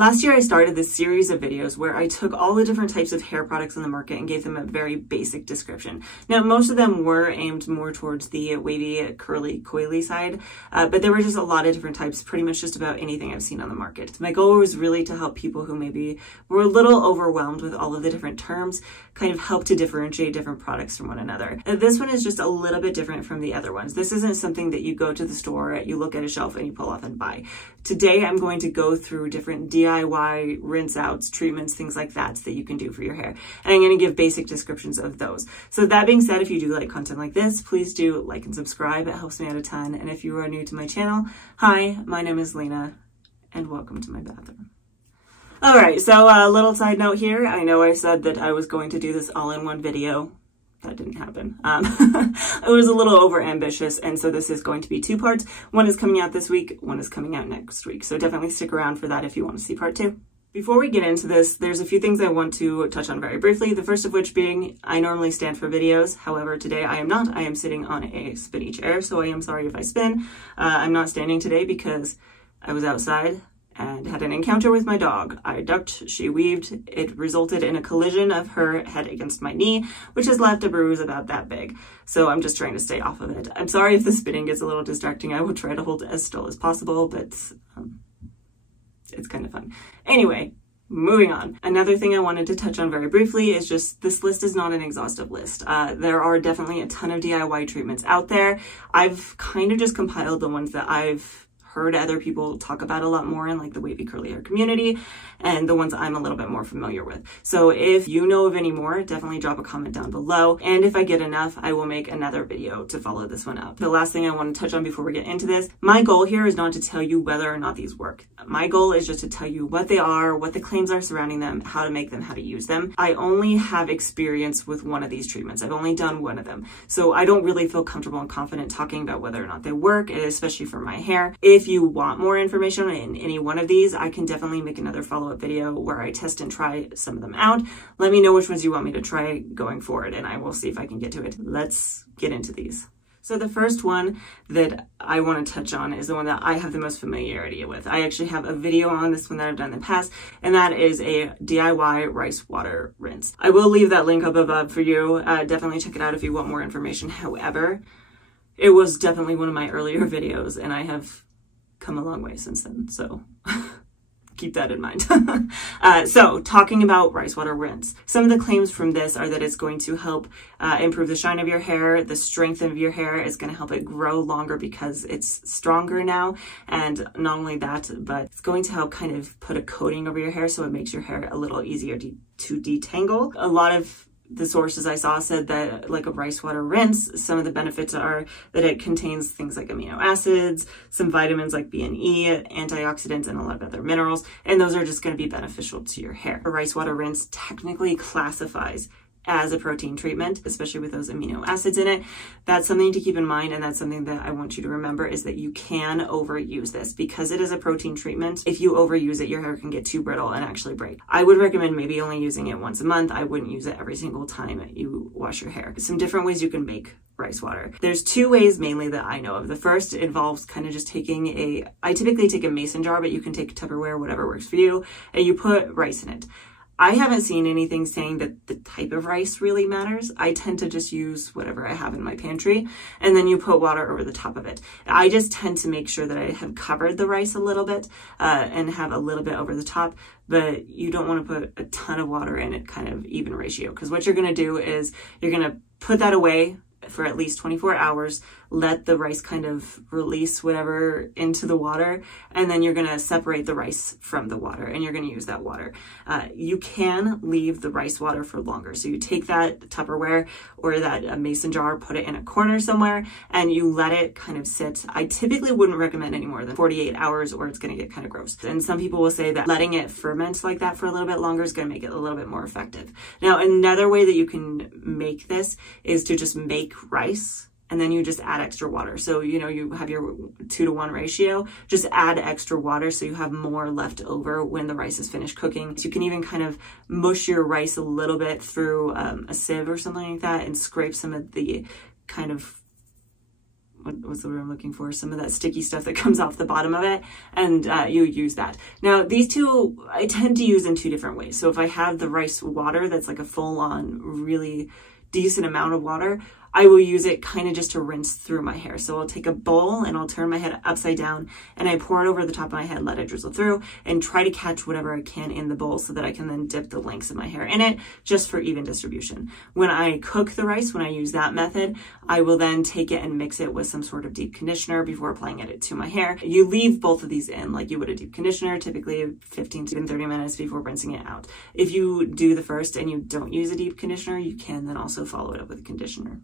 Last year I started this series of videos where I took all the different types of hair products on the market and gave them a very basic description. Now most of them were aimed more towards the wavy, curly, coily side, but there were just a lot of different types, pretty much just about anything I've seen on the market. My goal was really to help people who maybe were a little overwhelmed with all of the different terms, kind of help to differentiate different products from one another. This one is just a little bit different from the other ones. This isn't something that you go to the store, you look at a shelf and you pull off and buy. Today I'm going to go through different DIY rinse outs, treatments, things like that you can do for your hair. And I'm going to give basic descriptions of those. So that being said, if you do like content like this, please do like and subscribe. It helps me out a ton. And if you are new to my channel, hi, my name is Lena and welcome to my bathroom. All right, so a little side note here. I know I said that I was going to do this all in one video. That didn't happen. I was a little over ambitious, and so this is going to be two parts. One is coming out this week, one is coming out next week. So definitely stick around for that if you want to see part two. Before we get into this, there's a few things I want to touch on very briefly. The first of which being, I normally stand for videos. However, today I am not. I am sitting on a spinny chair, so I am sorry if I spin. I'm not standing today because I was outside and had an encounter with my dog. I ducked, she weaved. It resulted in a collision of her head against my knee, which has left a bruise about that big. So I'm just trying to stay off of it. I'm sorry if the spinning gets a little distracting. I will try to hold it as still as possible, but it's kind of fun. Anyway, moving on. Another thing I wanted to touch on very briefly is just this list is not an exhaustive list. There are definitely a ton of DIY treatments out there. I've kind of just compiled the ones that I've heard other people talk about a lot more in like the wavy curly hair community and the ones I'm a little bit more familiar with. So if you know of any more, definitely drop a comment down below. And if I get enough, I will make another video to follow this one up. The last thing I want to touch on before we get into this, my goal here is not to tell you whether or not these work. My goal is just to tell you what they are, what the claims are surrounding them, how to make them, how to use them. I only have experience with one of these treatments. I've only done one of them. So I don't really feel comfortable and confident talking about whether or not they work, especially for my hair. If you want more information in any one of these, I can definitely make another follow-up video where I test and try some of them out. Let me know which ones you want me to try going forward and I will see if I can get to it. Let's get into these. So the first one that I want to touch on is the one that I have the most familiarity with. I actually have a video on this one that I've done in the past, and that is a DIY rice water rinse. I will leave that link up above for you. Definitely check it out if you want more information. However, it was definitely one of my earlier videos and I have come a long way since then, so keep that in mind. So talking about rice water rinse, some of the claims from this are that it's going to help improve the shine of your hair, the strength of your hair. It's going to help it grow longer because it's stronger now, and not only that, but it's going to help kind of put a coating over your hair so it makes your hair a little easier to detangle. A lot of the sources I saw said that like a rice water rinse, some of the benefits are that it contains things like amino acids, some vitamins like B and E, antioxidants, and a lot of other minerals, and those are just going to be beneficial to your hair. A rice water rinse technically classifies as a protein treatment, especially with those amino acids in it. That's something to keep in mind, and that's something that I want you to remember is that you can overuse this. Because it is a protein treatment, if you overuse it, your hair can get too brittle and actually break. I would recommend maybe only using it once a month. I wouldn't use it every single time you wash your hair. Some different ways you can make rice water. There's two ways mainly that I know of. The first involves kind of just taking I typically take a mason jar, but you can take Tupperware, whatever works for you, and you put rice in it. I haven't seen anything saying that the type of rice really matters. I tend to just use whatever I have in my pantry, and then you put water over the top of it. I just tend to make sure that I have covered the rice a little bit and have a little bit over the top, but you don't want to put a ton of water in it, kind of even ratio, because what you're going to do is you're going to put that away for at least 24 hours, let the rice kind of release whatever into the water, and then you're going to separate the rice from the water and you're going to use that water. You can leave the rice water for longer. So you take that Tupperware or that mason jar, put it in a corner somewhere, and you let it kind of sit. I typically wouldn't recommend any more than 48 hours or it's going to get kind of gross. And some people will say that letting it ferment like that for a little bit longer is going to make it a little bit more effective. Now, another way that you can make this is to just make rice and then you just add extra water. So, you know, you have your 2-to-1 ratio, just add extra water so you have more left over when the rice is finished cooking. So you can even kind of mush your rice a little bit through a sieve or something like that and scrape some of the kind of what's the word I'm looking for? Some of that sticky stuff that comes off the bottom of it, and you use that. Now, these two I tend to use in two different ways. So if I have the rice water that's like a full-on, really decent amount of water, I will use it kind of just to rinse through my hair. So I'll take a bowl and I'll turn my head upside down and I pour it over the top of my head, let it drizzle through, and try to catch whatever I can in the bowl so that I can then dip the lengths of my hair in it just for even distribution. When I cook the rice, when I use that method, I will then take it and mix it with some sort of deep conditioner before applying it to my hair. You leave both of these in like you would a deep conditioner, typically 15 to 30 minutes before rinsing it out. If you do the first and you don't use a deep conditioner, you can then also follow it up with a conditioner.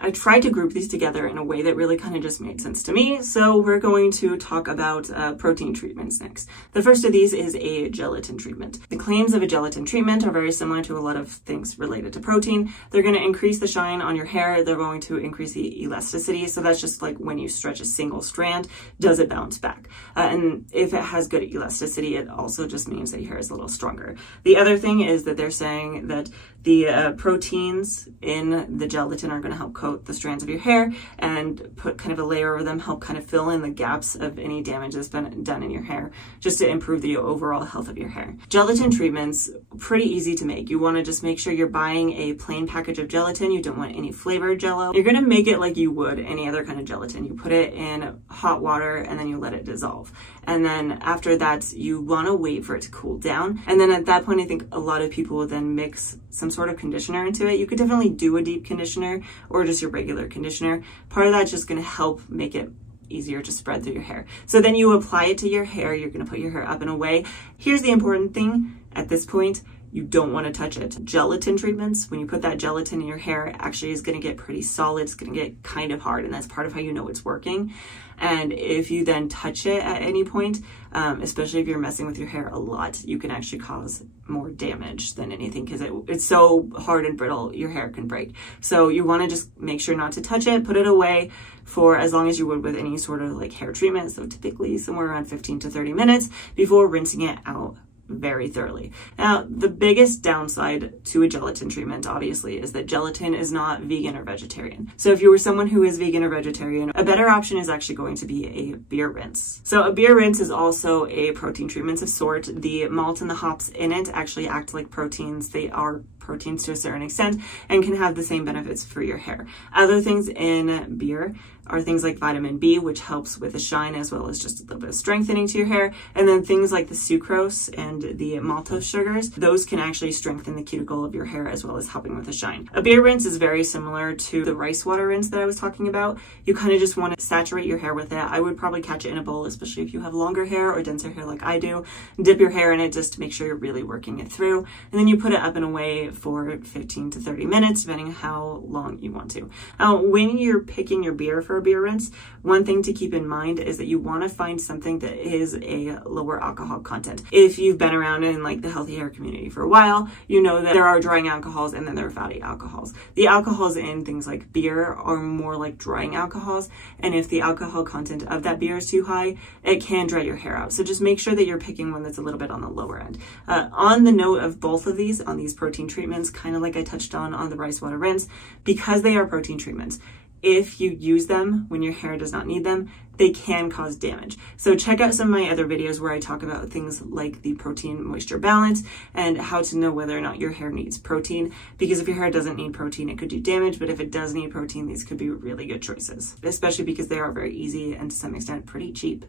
I tried to group these together in a way that really kind of just made sense to me, so we're going to talk about protein treatments next. The first of these is a gelatin treatment. The claims of a gelatin treatment are very similar to a lot of things related to protein. They're going to increase the shine on your hair, they're going to increase the elasticity, so that's just like when you stretch a single strand, does it bounce back? And if it has good elasticity, it also just means that your hair is a little stronger. The other thing is that they're saying that the proteins in the gelatin are going to help coat the strands of your hair and put kind of a layer over them, help kind of fill in the gaps of any damage that's been done in your hair, just to improve the overall health of your hair. Gelatin treatments, pretty easy to make. You want to just make sure you're buying a plain package of gelatin. You don't want any flavored jello. You're going to make it like you would any other kind of gelatin. You put it in hot water and then you let it dissolve. And then after that, you want to wait for it to cool down. And then at that point, I think a lot of people will then mix some sort of conditioner into it. You could definitely do a deep conditioner or just your regular conditioner. Part of that's just going to help make it easier to spread through your hair. So then you apply it to your hair. You're going to put your hair up and away. Here's the important thing at this point. You don't want to touch it. Gelatin treatments, when you put that gelatin in your hair, actually is going to get pretty solid. It's going to get kind of hard, and that's part of how you know it's working. And if you then touch it at any point, especially if you're messing with your hair a lot, you can actually cause more damage than anything because it's so hard and brittle, your hair can break. So you want to just make sure not to touch it, put it away for as long as you would with any sort of like hair treatment. So typically somewhere around 15 to 30 minutes before rinsing it out very thoroughly. Now, the biggest downside to a gelatin treatment, obviously, is that gelatin is not vegan or vegetarian. So if you were someone who is vegan or vegetarian, a better option is actually going to be a beer rinse. So a beer rinse is also a protein treatment of sort. The malt and the hops in it actually act like proteins. They are proteins to a certain extent and can have the same benefits for your hair. Other things in beer are things like vitamin B, which helps with the shine as well as just a little bit of strengthening to your hair. And then things like the sucrose and the maltose sugars, those can actually strengthen the cuticle of your hair as well as helping with the shine. A beer rinse is very similar to the rice water rinse that I was talking about. You kind of just want to saturate your hair with it. I would probably catch it in a bowl, especially if you have longer hair or denser hair like I do. Dip your hair in it just to make sure you're really working it through. And then you put it up and away for 15 to 30 minutes, depending on how long you want to. When you're picking your beer for a beer rinse, one thing to keep in mind is that you want to find something that is a lower alcohol content. If you've been around in like the healthy hair community for a while, you know that there are drying alcohols and then there are fatty alcohols. The alcohols in things like beer are more like drying alcohols, and if the alcohol content of that beer is too high, it can dry your hair out. So just make sure that you're picking one that's a little bit on the lower end. On the note of both of these, on these protein treatments, kind of like I touched on the rice water rinse, because they are protein treatments, if you use them when your hair does not need them, they can cause damage. So check out some of my other videos where I talk about things like the protein moisture balance and how to know whether or not your hair needs protein, because if your hair doesn't need protein, it could do damage, but if it does need protein, these could be really good choices, especially because they are very easy and to some extent pretty cheap.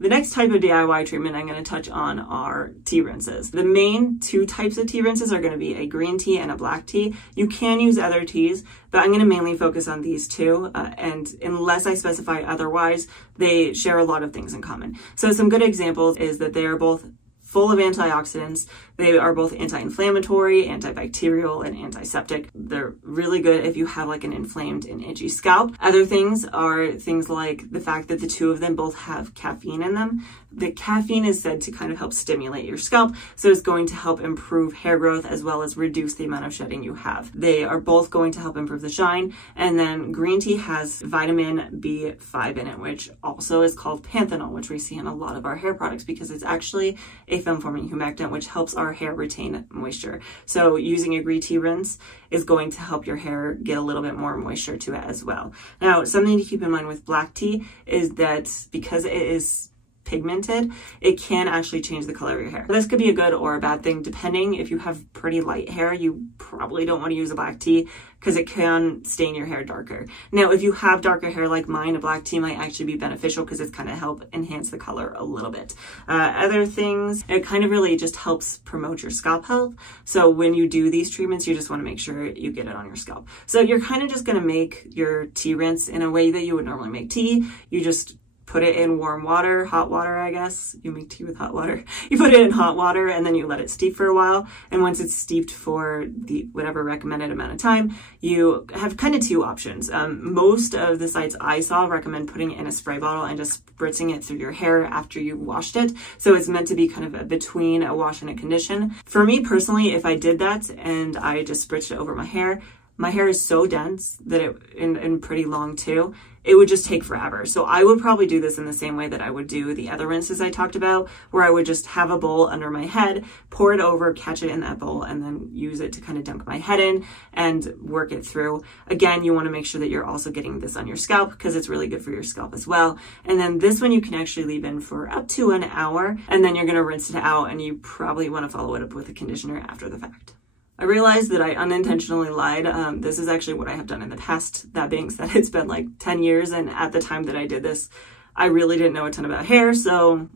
The next type of DIY treatment I'm going to touch on are tea rinses. The main two types of tea rinses are going to be a green tea and a black tea. You can use other teas, but I'm going to mainly focus on these two, and unless I specify otherwise, they share a lot of things in common. So some good examples is that they are both full of antioxidants. They are both anti-inflammatory, antibacterial, and antiseptic. They're really good if you have like an inflamed and itchy scalp. Other things are things like the fact that the two of them both have caffeine in them. The caffeine is said to kind of help stimulate your scalp, so it's going to help improve hair growth as well as reduce the amount of shedding you have. They are both going to help improve the shine. And then green tea has vitamin B5 in it, which also is called panthenol, which we see in a lot of our hair products because it's actually a film forming humectant, which helps our hair retain moisture. So using a green tea rinse is going to help your hair get a little bit more moisture to it as well. Now, something to keep in mind with black tea is that because it is pigmented, it can actually change the color of your hair. This could be a good or a bad thing depending. If you have pretty light hair, you probably don't want to use a black tea because it can stain your hair darker. Now, if you have darker hair like mine, a black tea might actually be beneficial because it's kind of help enhance the color a little bit. Other things, it kind of really just helps promote your scalp health. So when you do these treatments, you just want to make sure you get it on your scalp. So you're kind of just going to make your tea rinse in a way that you would normally make tea. You just put it in warm water, hot water, I guess. You make tea with hot water. You put it in hot water and then you let it steep for a while. And once it's steeped for the whatever recommended amount of time, you have kind of two options. Most of the sites I saw recommend putting it in a spray bottle and just spritzing it through your hair after you washed it. So it's meant to be kind of between a wash and a condition. For me personally, if I did that and I just spritzed it over my hair is so dense that and pretty long too, it would just take forever. So I would probably do this in the same way that I would do the other rinses I talked about, where I would just have a bowl under my head, pour it over, catch it in that bowl, and then use it to kind of dunk my head in and work it through. Again, you want to make sure that you're also getting this on your scalp because it's really good for your scalp as well. And then this one you can actually leave in for up to an hour, and then you're going to rinse it out, and you probably want to follow it up with a conditioner after the fact. I realized that I unintentionally lied. This is actually what I have done in the past. That being said, it's been like 10 years, and at the time that I did this, I really didn't know a ton about hair, so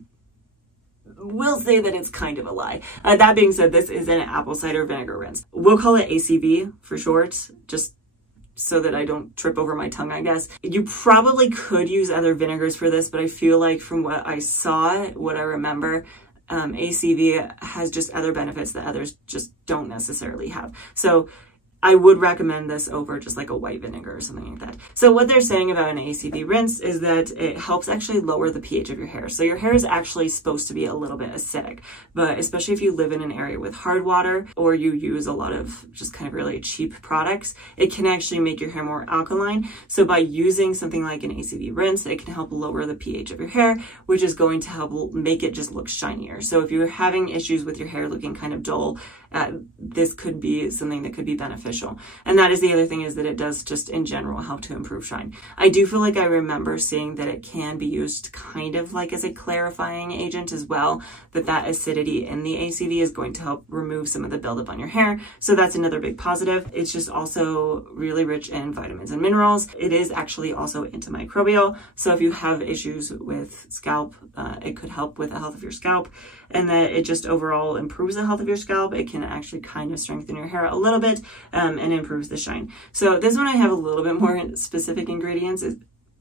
we'll say that it's kind of a lie. That being said, this is an apple cider vinegar rinse. We'll call it ACV for short, just so that I don't trip over my tongue, I guess. You probably could use other vinegars for this, but I feel like from what I saw, what I remember, ACV has just other benefits that others just don't necessarily have. So I would recommend this over just like a white vinegar or something like that. So what they're saying about an ACV rinse is that it helps actually lower the pH of your hair. So your hair is actually supposed to be a little bit acidic, but especially if you live in an area with hard water or you use a lot of just kind of really cheap products, it can actually make your hair more alkaline. So by using something like an ACV rinse, it can help lower the pH of your hair, which is going to help make it just look shinier. So if you're having issues with your hair looking kind of dull, this could be something that could be beneficial. And that is the other thing, is that it does just in general help to improve shine. I do feel like I remember seeing that it can be used kind of like as a clarifying agent as well, that acidity in the ACV is going to help remove some of the buildup on your hair. So that's another big positive. It's just also really rich in vitamins and minerals. It is actually also antimicrobial. So if you have issues with scalp, it could help with the health of your scalp, and that it just overall improves the health of your scalp. It can actually kind of strengthen your hair a little bit and improves the shine. So this one I have a little bit more specific ingredients,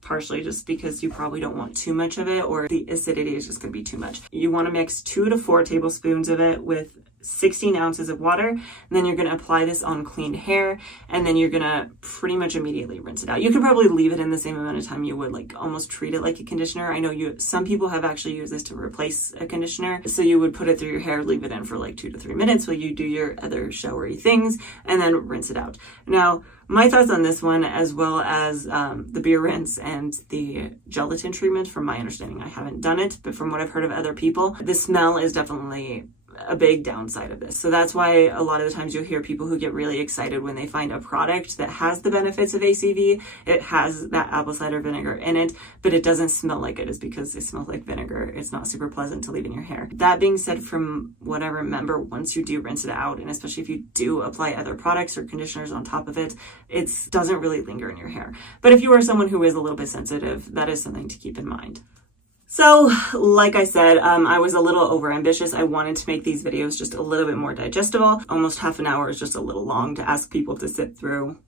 partially just because you probably don't want too much of it, or the acidity is just going to be too much. You want to mix 2 to 4 tablespoons of it with 16 ounces of water, and then you're going to apply this on cleaned hair, and then you're going to pretty much immediately rinse it out. You can probably leave it in the same amount of time you would like almost treat it like a conditioner. I know some people have actually used this to replace a conditioner. So you would put it through your hair, leave it in for like 2 to 3 minutes while you do your other showery things, and then rinse it out. Now, my thoughts on this one, as well as the beer rinse and the gelatin treatment, from my understanding, I haven't done it, but from what I've heard of other people, the smell is definitely a big downside of this. So that's why a lot of the times you'll hear people who get really excited when they find a product that has the benefits of ACV. It has that apple cider vinegar in it, but it doesn't smell like it, is because it smells like vinegar. It's not super pleasant to leave in your hair. That being said, from what I remember, once you do rinse it out, and especially if you do apply other products or conditioners on top of it, it doesn't really linger in your hair. But if you are someone who is a little bit sensitive, that is something to keep in mind. So, like I said, I was a little overambitious. I wanted to make these videos just a little bit more digestible. Almost half an hour is just a little long to ask people to sit through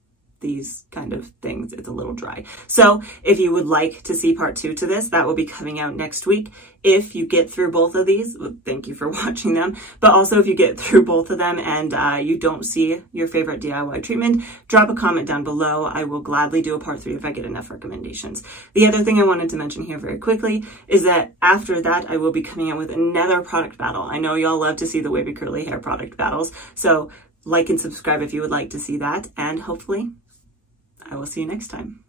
these kind of things. It's a little dry. So if you would like to see part 2 to this, that will be coming out next week. If you get through both of these, well, thank you for watching them. But also if you get through both of them and you don't see your favorite DIY treatment, drop a comment down below. I will gladly do a part 3 if I get enough recommendations. The other thing I wanted to mention here very quickly is that after that, I will be coming out with another product battle. I know y'all love to see the wavy curly hair product battles. So like and subscribe if you would like to see that, and hopefully I will see you next time.